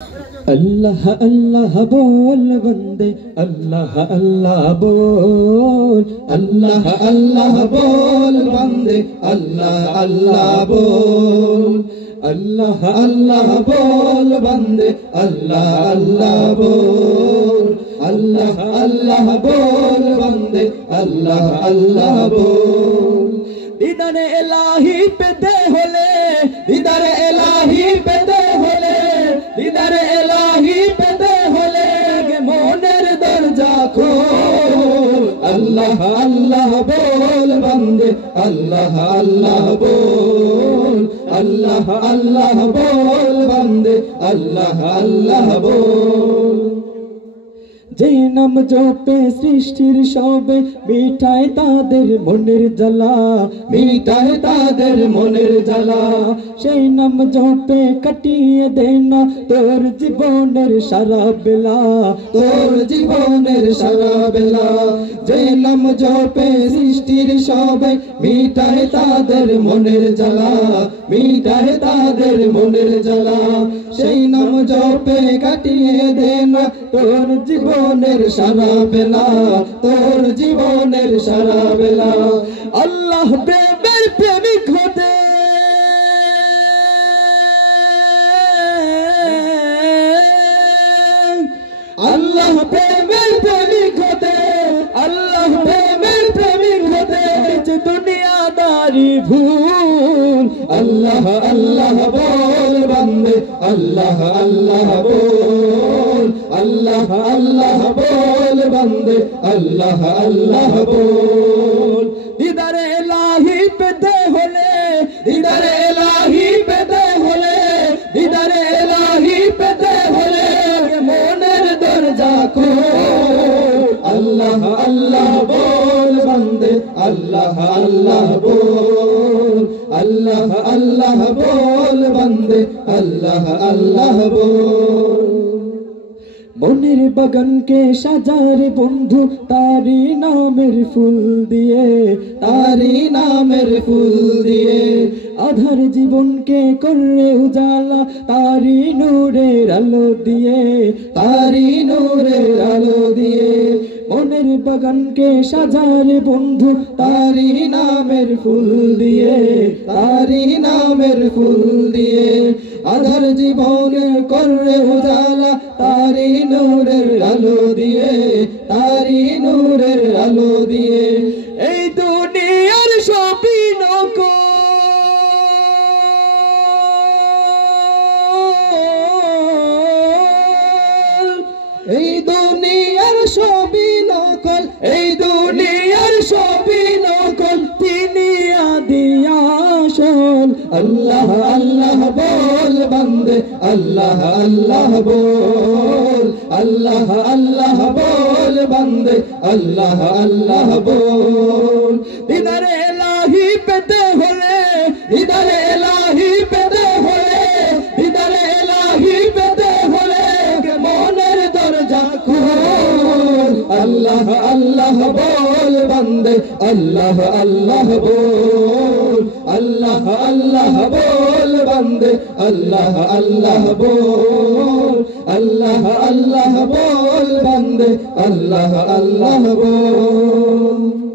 अल्लाह अल्लाह बोल बंदे अल्लाह अल्लाह बोल अल्लाह अल्लाह बोल बंदे अल्लाह अल्लाह बोल अल्लाह अल्लाह बोल बंदे अल्लाह अल्लाह बोल अल्लाह अल्लाह बोल बंदे अल्लाह अल्लाह बोल दीदारे इलाही पे दे होले दीदारे इलाही पे दे होले दीदारे इलाही पे दे होले के मोनेर दरजा खोल अल्लाह अल्लाह बोल बंदे अल्लाह अल्लाह बोल अल्लाह अल्लाह बोल बंदे अल्लाह अल्लाह बोल जे नाम जपे सृष्टिर सबे मिटाय तादेर मनेर জ্বালা मिटाय तादेर मनेर জ্বালা সেই নাম জপে কাটিয়ে দে না তোর জীবনের সারা বেলা তোর জীবনের সারা বেলা যে নাম জপে সৃষ্টির সবে মিটায় তাদের মনের জ্বালা মিটায় তাদের মনের জ্বালা সেই নাম জপে কাটিয়ে দে না তোর জীবনের সারা বেলা তোর জীবনের সারা বেলা আল্লাহ প্রেমের প্রেমিক হতে আল্লাহ প্রেমের প্রেমিক হতে আল্লাহ প্রেমের প্রেমিক হতে যে দুনিয়াদারি ভুল আল্লাহ আল্লাহ বল বান্দে আল্লাহ আল্লাহ বল अल्लाह अल्लाह बोल बंदे अल्लाह अल्लाह बोल दीदारे इलाही पे दे होले दीदारे इलाही पे दे होले दीदारे इलाही पे दे होले मोनेर दरजा खोल अल्लाह अल्लाह बोल बंदे अल्लाह अल्लाह बोल अल्लाह अल्लाह बोल बंदे अल्लाह अल्लाह बोल মনের বাগানকে সাজারে বন্ধু তারি নামের ফুল দিয়ে তারি নামের ফুল দিয়ে আধার জীবনকে করে উজালা তারি নূরের আলো দিয়ে তারি নূরের আলো দিয়ে মনের বাগানকে সাজারে বন্ধু তারি নামের ফুল দিয়ে তারি নামের ফুল দিয়ে আধার জীবনে করে উজালা তারি নূরের আলো দিয়ে তারি নূরের আলো দিয়ে এই দুনিয়ার সবই নকল এই দুনিয়ার সবই নকল এই দুনিয়ার সবই নকল তিনি আদি আসল আল্লাহ আল্লাহ बोल बंदे अल्लाह अल्लाह बोल अल्लाह अल्लाह बोल बंदे अल्लाह अल्लाह बोल दीदारे इलाही पे दे होले दीदारे इलाही पे दे होले दीदारे इलाही पे दे होले के मोनेर दरजा खोल अल्लाह अल्लाह बोल बंदे अल्लाह अल्लाह बोल अल्लाह अल्लाह बोल बंदे अल्लाह अल्लाह बोल अल्लाह अल्लाह बोल बंदे अल्लाह अल्लाह बोल।